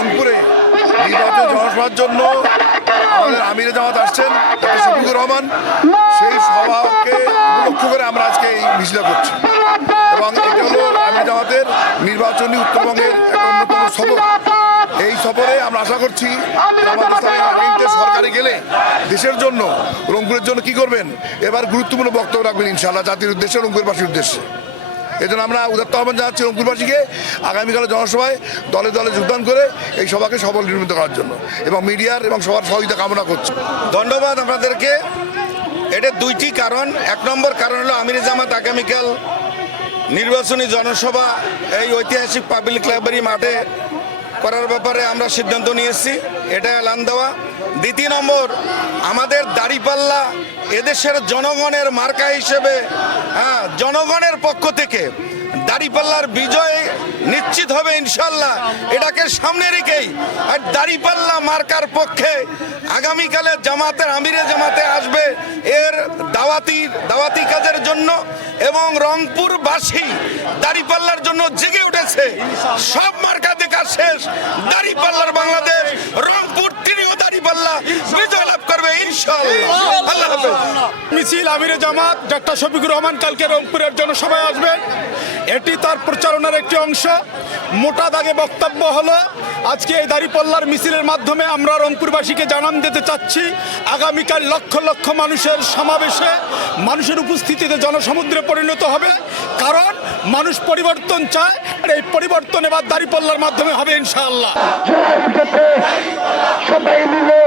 রংপুরে নির্বাচন জনসভার জন্য আমাদের আমিরে জামাত আসছেন ডক্টর শফিকুর রহমান, সেই সভাকে উপলক্ষ করে আমরা আজকে এই মিছিলটা করছি। এবং এটা হলো আমিরে জামাতের নির্বাচনী উত্তরবঙ্গের একটা অন্যতম সফর। এই সফরে আমরা আশা করছি জামাত ইসলামী আগামীতে সরকারে গেলে দেশের জন্য, রংপুরের জন্য কি করবেন, এবার গুরুত্বপূর্ণ বক্তব্য রাখবেন ইনশাআল্লাহ, জাতির উদ্দেশ্যে, রংপুরবাসীর উদ্দেশ্যে। এই জন্য আমরা উদাত্ত আহ্বান জানাচ্ছি রংপুরবাসীকে আগামীকালের জনসভায় দলে দলে যোগদান করে এই সভাকে সফল নির্মিত করার জন্য, এবং মিডিয়ার এবং সবার সহযোগিতা কামনা করছি। ধন্যবাদ আপনাদেরকে। এটা দুইটি কারণ। এক নম্বর কারণ হলো আমিরে জামাত আগামীকাল নির্বাচনী জনসভা এই ঐতিহাসিক পাবলিক লাইব্রেরি মাঠে করার ব্যাপারে আমরা সিদ্ধান্ত নিয়েছি, এটা এলান দেওয়া। দ্বিতীয় নম্বর, আমাদের দাঁড়িপাল্লা এদেশের জনগণের মার্কা হিসেবে, জনগণের পক্ষ থেকে দাঁড়িপাল্লার বিজয় নিশ্চিত হবে ইনশাল্লাহ। এটাকে সামনে রেখেই আর দাঁড়িপাল্লা মার্কার পক্ষে আগামীকালে জামাতের আমিরে জামাতে আসবে এর দাওয়াতি কাজের জন্য, এবং রংপুরবাসী দাঁড়িপাল্লার জন্য জেগে উঠেছে। সব মার্কা দেখা শেষ, দাঁড়িপাল্লার বাংলাদেশ, রংপুর তিনিও দাঁড়িপাল্লা বিজয় লাভ করবে ইনশাআল্লাহ। আল্লাহ হাফেজ। মিছিল আমিরে জামাত ডক্টর শফিকুর রহমান কালকে রংপুরের জনসভায় আসবেন, এটি তার প্রচারণার একটি অংশ। মোটা দাগে বক্তব্য হলো, আজকে এই দাঁড়িপাল্লার মিছিলের মাধ্যমে আমরা রংপুরবাসীকে জানান দিতে চাচ্ছি, আগামীকাল লক্ষ লক্ষ মানুষের সমাবেশে, মানুষের উপস্থিতিতে জনসমুদ্রে পরিণত হবে। কারণ মানুষ পরিবর্তন চায়, আর এই পরিবর্তন এবার দাঁড়িপাল্লার মাধ্যমে হবে ইনশাআল্লাহ। সবাই মিলে